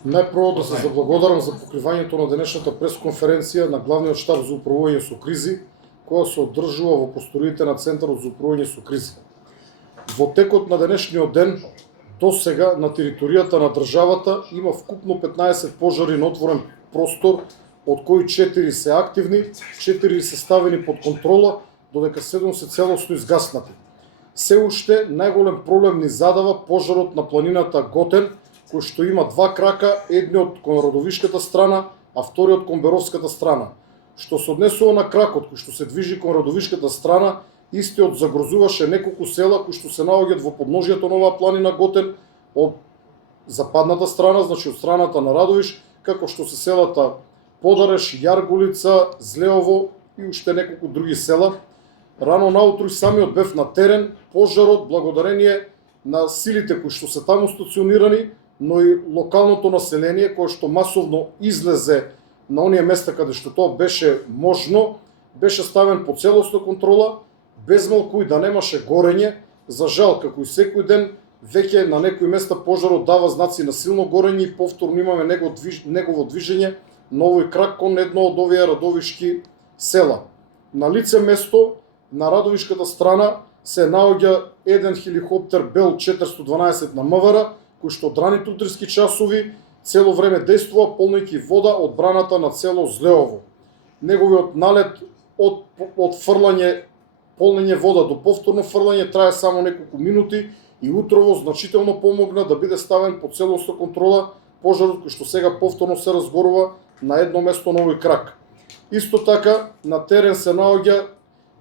Најпрво да се заблагодарам за покривањето на денешната пресконференција на главниот штаб за управување со кризи, која се одржува во просториите на Центарот за управување со кризи. Во текот на денешниот ден, до сега на територијата на државата има вкупно 15 пожари на отворен простор, од кои 4 се активни, 4 се ставени под контрола, додека 7 се целосно изгаснати. Се уште најголем проблем ни задава пожарот на планината Готен, кој што има два крака, едниот кон Радовишката страна, а вториот кон Беровската страна. Што се однесува на кракот кој што се движи кон Радовишката страна, истиот загрозуваше неколку села кои што се наоѓаат во подножјето на оваа планина Готен од западната страна, значи од страната на Радовиш, како што се селата Подареш, Јарголица, Злеово и уште неколку други села. Рано наутро и самиот бев на терен, пожарот благодарение на силите кои што се таму стационирани, но и локалното население кое што масовно излезе на оние места каде што тоа беше можно, беше ставен под целосна контрола, без малку и да немаше горење. За жал, како и секој ден, веќе на некои места пожарот дава знаци на силно горење и повторно имаме негово движење на овој крак кон едно од овие радовишки села. На лице место на Радовишката страна се наоѓа еден хеликоптер Бел 412 на МВР, кој што од раните утрински часови цело време действува полнејќи вода од браната на село Злеово. Неговиот налет од фрлање, полнење вода до повторно фрлање трае само неколку минути и утрово значително помогна да биде ставен под целосна контрола пожарот кој што сега повторно се разгорува на едно место на овој крак. Исто така на терен се наоѓа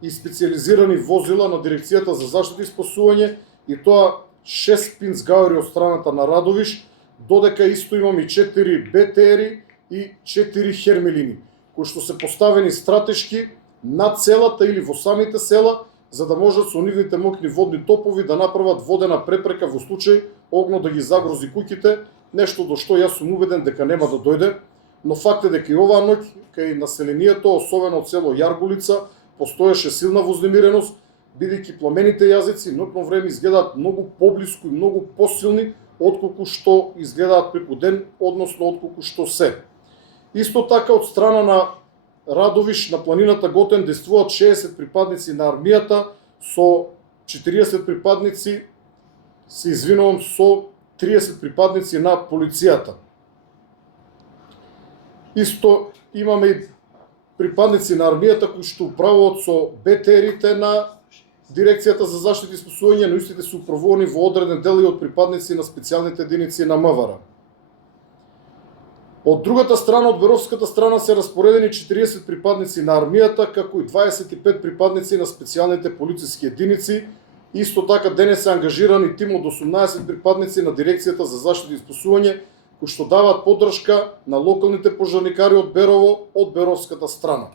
и специализирани возила на Дирекцијата за заштита и спасување, и тоа 6 пинцгауери од страната на Радовиш, додека исто имаме 4 БТРи и 4 Хермелини, кои што се поставени стратешки над селата или во самите села, за да можат со нивните мокни водни топови да направат водена препрека во случај огно да ги загрози куќите, нешто до што јас сум убеден дека нема да дојде, но факт е дека и оваа ноќ кај населението, особено од село Јарголица, постоеше силна вознемиреност, бидејќи пламените јазици ноќно време изгледаат многу поблиску и многу посилни отколку што изгледаат преку ден, односно отколку што се. Исто така од страна на Радовиш на планината Готен действуваат 60 припадници на армијата со 40 припадници, се извинувам, со 30 припадници на полицијата. Исто имаме и припадници на армијата кои што управуваат со БТРите на Дирекцијата за заштита и спасување, но истите се управувани во одреден дел и од припадници на специјалните единици на МВР. Од другата страна, од Беровската страна, се распоредени 40 припадници на армијата, како и 25 припадници на специјалните полициски единици. Исто така денес се ангажирани тим од 18 припадници на Дирекцијата за заштита и спасување, кои што даваат поддршка на локалните пожарникари од Берово, од Беровската страна.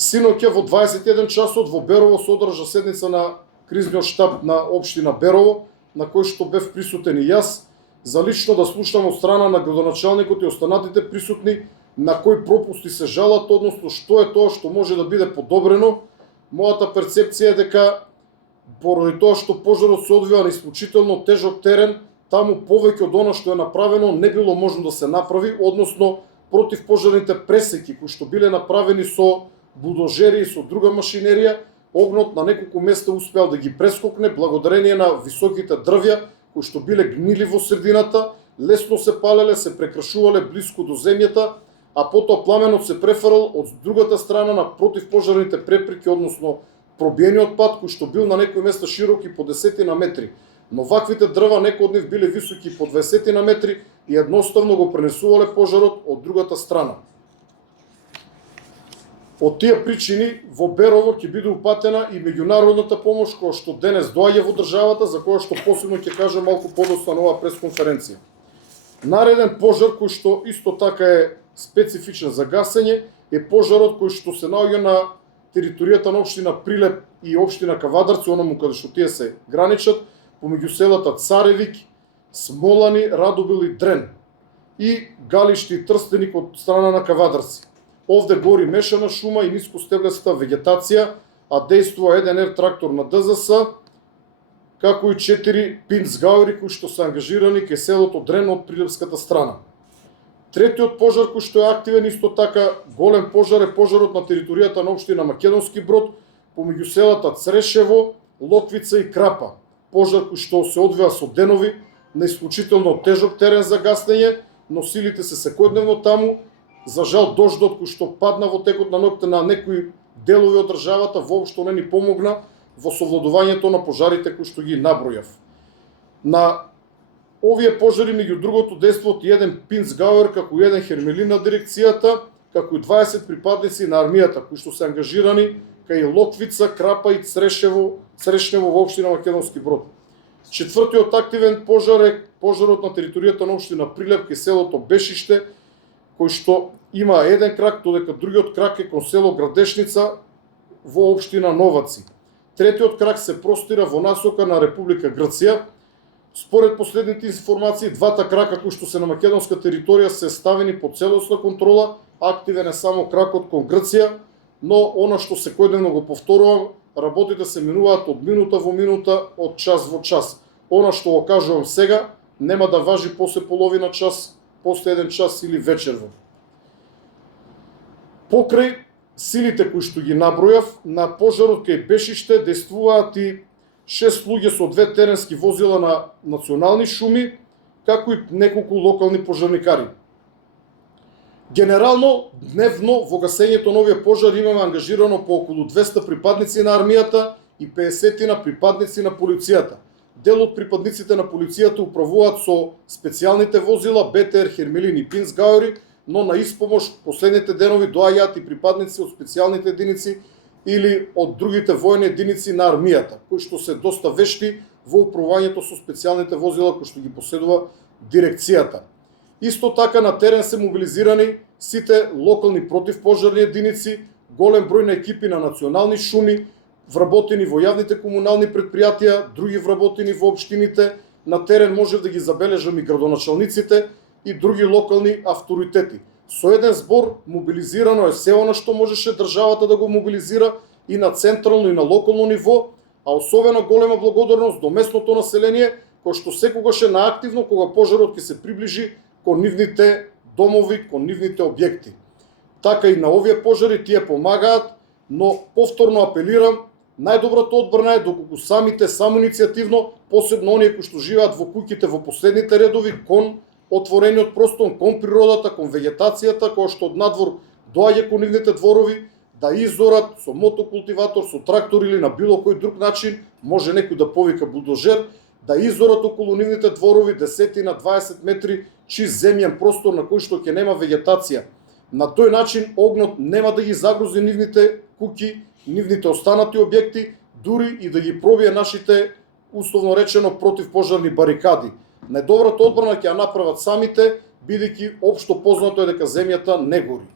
Синоќа во 21 часот во Берово се одржа седница на кризниот штаб на општина Берово, на кој што бев присутен и јас, за лично да слушам од страна на градоначалникот и останатите присутни на кои пропусти се жалат, односно што е тоа што може да биде подобрено. Мојата перцепција е дека поради тоа што пожарот се одвива на исклучително тежок терен, таму повеќе од она што е направено не било можно да се направи, односно противпожарните пресеки кои што биле направени со булдозери и со друга машинерија, огнот на неколку места успеал да ги прескокне благодарение на високите дрвја кои што биле гнили во средината, лесно се палеле, се прекршувале блиску до земјата, а потоа пламенот се префрал од другата страна на противпожарните препреки, односно пробиениот пат кој што бил на некои места широки по десетина метри. Но ваквите дрва, некои од нив биле високи по 20 метри и едноставно го пренесувале пожарот од другата страна. Од тие причини во Берово ќе биде упатена и меѓународната помош која што денес доаѓа во државата, за која што посебно ќе кажам малку подоцна на оваа пресконференција. Нареден пожар кој што исто така е специфичен за гасење е пожарот кој што се наоѓа на територијата на општина Прилеп и општина Кавадарци, онаму каде што тие се граничат, помеѓу селата Царевик, Смолани, Радобил и Дрен и Галишти и Трстеник од страна на Кавадарци. Овде гори мешана шума и нискостеблеста вегетација, а действува еден трактор на ДЗС како и 4 пинцгауери кои што се ангажирани кај селото Дрен од прилепската страна. Третиот пожар кој што е активен исто така голем пожар е пожарот на територијата на општина Македонски Брод помеѓу селата Црешево, Локвица и Крапа. Пожар кој што се одвива со денови на исклучително тежок терен за гаснење, но силите се секојдневно таму. За жал дождот кој што падна во текот на ноќта на некои делови од државата воопшто не ни помогна во совладувањето на пожарите кои што ги набројав. На овие пожари меѓу другото действуваат и еден пинцгауер како и еден хермелин на дирекцијата, како и 20 припадници на армијата кои што се ангажирани кај Локвица, Крапа и Црешнево во општина Македонски Брод. Четвртиот активен пожар е пожарот на територијата на општина Прилеп кај селото Бешиште, кој што има еден крак, додека другиот крак е кон село Градешница во општина Новаци. Третиот крак се простира во насока на Република Грција. Според последните информации, двата крака кои што се на македонска територија се ставени под целосна контрола, активен е само кракот кон Грција, но она што секојдневно го повторувам, работите се минуваат од минута во минута, од час во час. Она што го кажувам сега, нема да важи после половина час, после еден час или вечерво. Покрај силите кои што ги набројав, на пожарот кај Бешиште действуваат и 6 луѓе со 2 теренски возила на национални шуми, како и неколку локални пожарникари. Генерално, дневно во гасењето на овие пожари имаме ангажирано по околу 200 припадници на армијата и 50 на припадници на полицијата. Дел од припадниците на полицијата управуваат со специјалните возила БТР, Хермелин и пинцгауери, но на испомош последните денови доаѓаат и припадници од специјалните единици или од другите војни единици на армијата, кои што се доста вешти во управувањето со специјалните возила кои што ги поседува дирекцијата. Исто така на терен се мобилизирани сите локални противпожарни единици, голем број на екипи на национални шуми, вработени во јавните комунални предпријатија, други вработени во општините. На терен може да ги забележам и градоначалниците и други локални авторитети. Со еден збор мобилизирано е се она што можеше државата да го мобилизира и на централно и на локално ниво, а особено голема благодарност до местното население, кој што секогаш е наактивно кога пожарот ќе се приближи кон нивните домови, кон нивните објекти. Така и на овие пожари тие помагаат, но повторно апелирам, најдобрата одбрана е доколку самите самоиницијативно, посебно оние кои што живеат во куќите во последните редови, кон отворениот простор, кон природата, кон вегетацијата, која што од надвор доаѓа кон нивните дворови, да изорат со мотокултиватор, со трактор или на било кој друг начин, може некој да повика булдожер, да изорат околу нивните дворови 10 на 20 метри чист земјен простор на кој што ќе нема вегетација. На тој начин огнот нема да ги загрози нивните куќи, нивните останати објекти, дури и да ги пробие нашите, условно речено, противпожарни барикади. Најдобрата одбрана ќе ја направат самите, бидејќи општо познато е дека земјата не гори.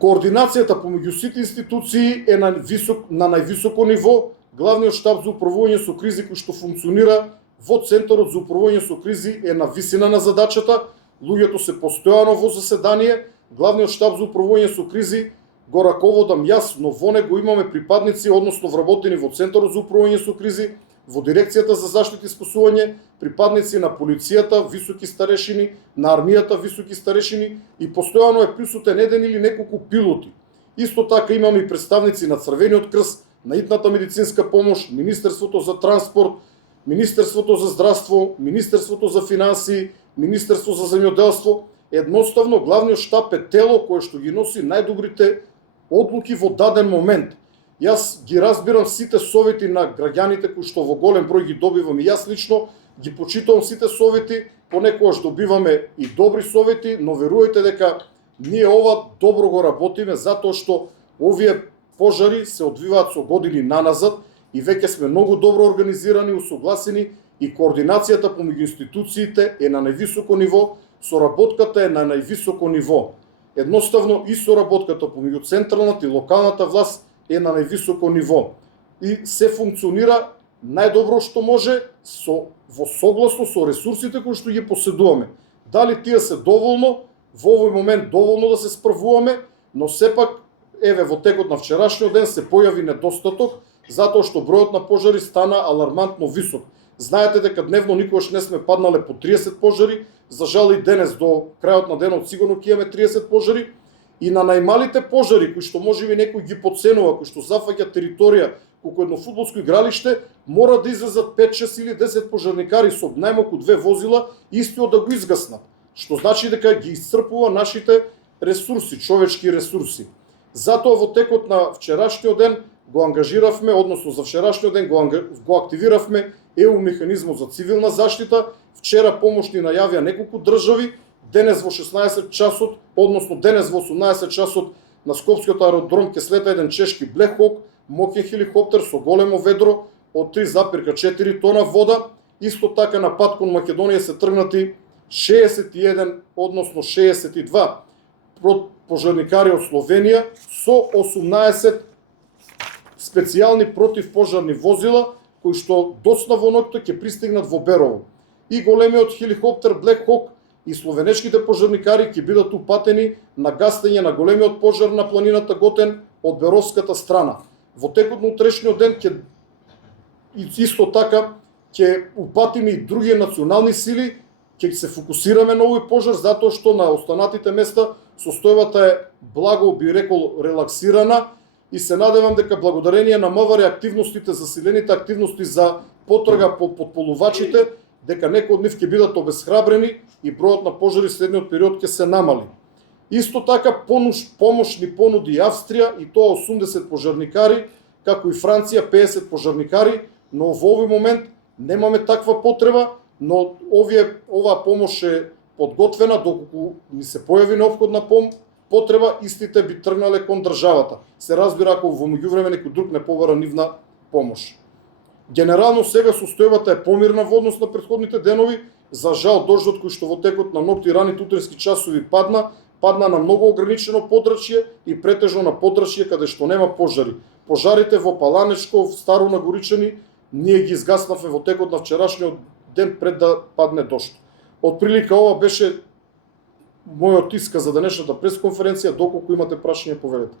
Координацијата помеѓу сите институции е на највисоко ниво. Главниот штаб за управување со кризи кој што функционира во Центарот за управување со кризи е на висина на задачата. Луѓето се постојано во заседание. Главниот штаб за управување со кризи го раководам јас, но во него имаме припадници, односно вработени во Центарот за управување со кризи, во Дирекцијата за заштита и спасување, припадници на полицијата, високи старешини, на армијата, високи старешини и постојано е присутен еден или неколку пилоти. Исто така имаме и представници на Црвениот крст, на итната медицинска помош, Министерството за транспорт, Министерството за здравство, Министерството за финансии, Министерство за земјоделство. Едноставно главниот штаб е тело кое што ги носи најдобрите одлуки во даден момент. Јас ги разбирам сите совети на граѓаните кои што во голем број ги добивам и јас лично ги почитувам сите совети, понекогаш добиваме и добри совети, но верувајте дека ние ова добро го работиме затоа што овие пожари се одвиваат со години наназад и веќе сме многу добро организирани, усогласени и координацијата помеѓу институциите е на највисоко ниво, соработката е на највисоко ниво. Едноставно и соработката помеѓу централната и локалната власт е на највисоко ниво и се функционира најдобро што може во согласно со ресурсите кои што ги поседуваме. Дали тие се доволно, во овој момент доволно да се справуваме, но сепак еве во текот на вчерашниот ден се појави недостаток, затоа што бројот на пожари стана алармантно висок. Знаете дека дневно никогаш не сме паднале по 30 пожари, за жал и денес до крајот на денот сигурно ќе имаме 30 пожари, и на најмалите пожари кои што можеби некој ги подценува, кои што зафаќа територија колку едно фудбалско игралиште, мора да излезат 5, 6 или 10 пожарникари со најмалку 2 возила истиот да го изгаснат, што значи дека ги исцрпува нашите ресурси, човечки ресурси. Затоа во текот на вчерашниот ден го ангажиравме, односно за вчерашниот ден го активиравме ЕУ механизмот за цивилна заштита. Вчера помош ни најавија неколку држави, денес во 16 часот, односно денес во 18 часот на Скопскиот аеродром ќе слета еден чешки Black Hawk, моќен хеликоптер со големо ведро од 3,4 тона вода. Исто така на пат кон Македонија се тргнати 61, односно 62 пожарникари од Словенија со 18 специјални противпожарни возила кои што доцна во ноќта ќе пристигнат во Берово. И големиот хеликоптер Black Hawk и словенечките пожарникари ќе бидат упатени на гасење на големиот пожар на планината Готен од беровската страна. Во текот на утрешниот ден ќе исто така ќе упатиме и други национални сили, ќе се фокусираме на овој пожар затоа што на останатите места состојбата е благо би рекол релаксирана и се надевам дека благодарение на МВР активностите, засилените активности за потрага по подполувачите, дека некои од нив ќе бидат обесхрабрени и бројот на пожари следниот период ќе се намали. Исто така помош ни понуди Австрија и тоа 80 пожарникари, како и Франција 50 пожарникари, но во овој момент немаме таква потреба, но оваа помош е подготвена, доколку ни се појави неопходна потреба, истите би тргнале кон државата. Се разбира ако во меѓувреме некој друг не побара нивна помош. Генерално сега состојбата е помирна во однос на претходните денови. За жал дождот кој што во текот на ноќта и ранит утрински часови падна на многу ограничено подрачје и претежно на подрачје каде што нема пожари. Пожарите во Паланечко, Старо Нагоричани, ние ги изгаснавме во текот на вчерашниот ден пред да падне дожд. Отприлика ова беше мојот исказ за денешната пресконференција, доколку имате прашање повелете.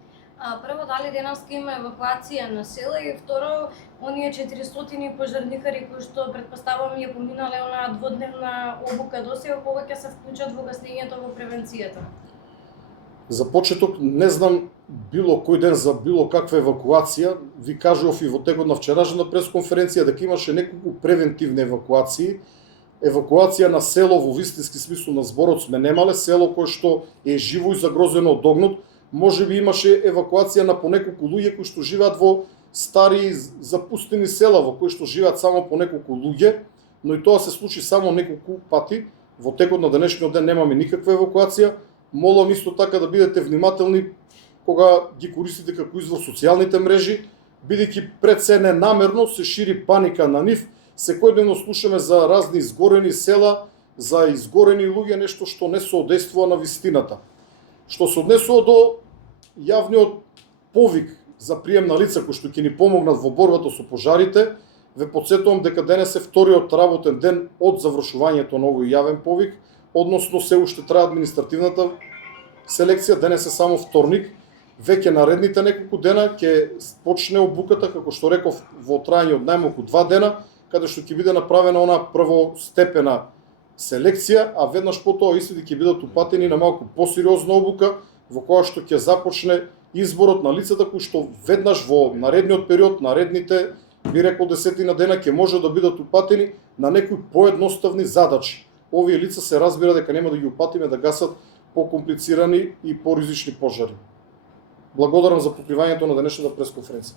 Прво, дали денеска има евакуација на села и второ, оние 400 пожарникари кои што претпоставувам ја поминале онаа дводневна обука досега, кога ќе се вклучат во гаснењето во превенцијата? За почеток не знам било кој ден за било каква евакуација. Ви кажував и во текот на вчерашната пресконференција дека имаше неколку превентивни евакуации. Евакуација на село во вистински смисол на зборот сме немале, село кое што е живо и загрозено од огнот. Може би имаше евакуација на понеколку луѓе кои што живеат во стари запустени села, во кои што живеат само по неколку луѓе, но и тоа се случи само неколку пати. Во текот на денешниот ден немаме никаква евакуација. Молам исто така да бидете внимателни кога ги користите како извор социјалните мрежи, бидејќи пред се ненамерно се шири паника на нив. Секојдневно слушаме за разни изгорени села, за изгорени луѓе, нешто што не соодействува на вистината. Што се однесува до јавниот повик за прием на лица кои што ќе ни помогнат во борбата со пожарите, ве потсетувам дека денес е вториот работен ден од завршувањето на овој јавен повик, односно се уште трае административната селекција, денес е само вторник. Веќе наредните неколку дена ќе почне обуката, како што реков, во трајање од најмалку 2 дена, каде што ќе биде направена она првостепена селекција, а веднаш потоа истите ќе бидат упатени на малку посериозна обука, во која што ќе започне изборот на лицата кои што веднаш во наредниот период, наредните, би рекол 10 дена, ќе може да бидат упатени на некои поедноставни задачи. Овие лица се разбира дека нема да ги упатиме да гасат покомплицирани и поризични пожари. Благодарам за покривањето на денешната пресконференција.